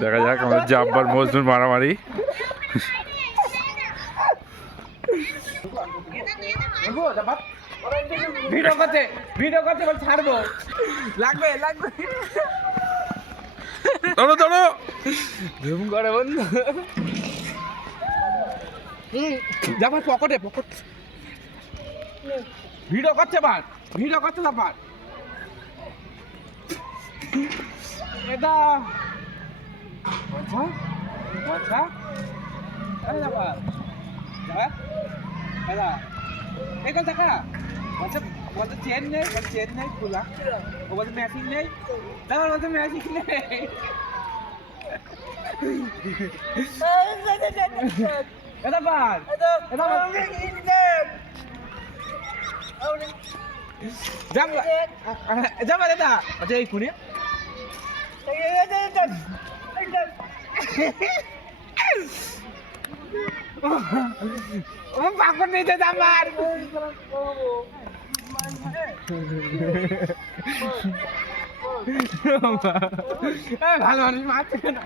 দেখা যাক আমাদের জাব্বার মজনুর মারামারি। ভিডিও করতে ছাড়বো, লাগবে লাগবে ধরো ধরো ধুম করে বন্ধু। যাবার পকেটে পকেট ভিডিও করছে বার, ভিডিও করছে যাবার এটা আচ্ছা আচ্ছা এই যাবার যাবার এলা এই কথা কা বলছে বলছে চেন নেই খোলা, ও বলছে ম্যাচিং নেই, যাবার বলছে ম্যাচিং নেই। এটা বার এটা যাবার এটা আচ্ছা এই খুনি ও পাকড় নিতে যাবার ভালো মানুষ মারছে না।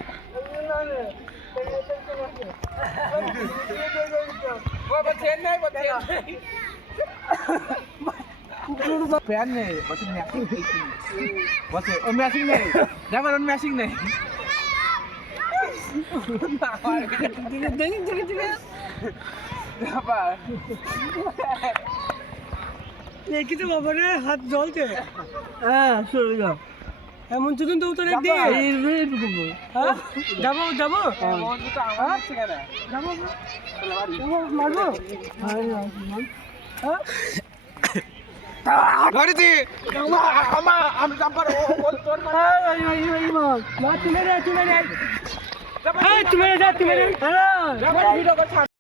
ফ্যান নেই বলছে ম্যাচিং বলছে ও ম্যাচিং নেই, যাবার ওর ম্যাচিং নেই। কিছু বাবা রে হাত জ্বলছে। হ্যাঁ চলে যাও এমন যদি তো উত্তর দিয়ে যাবো যাবো মারবো ধরেছি আমি জাম্পার তুমি রে তুমি রে তুমি রে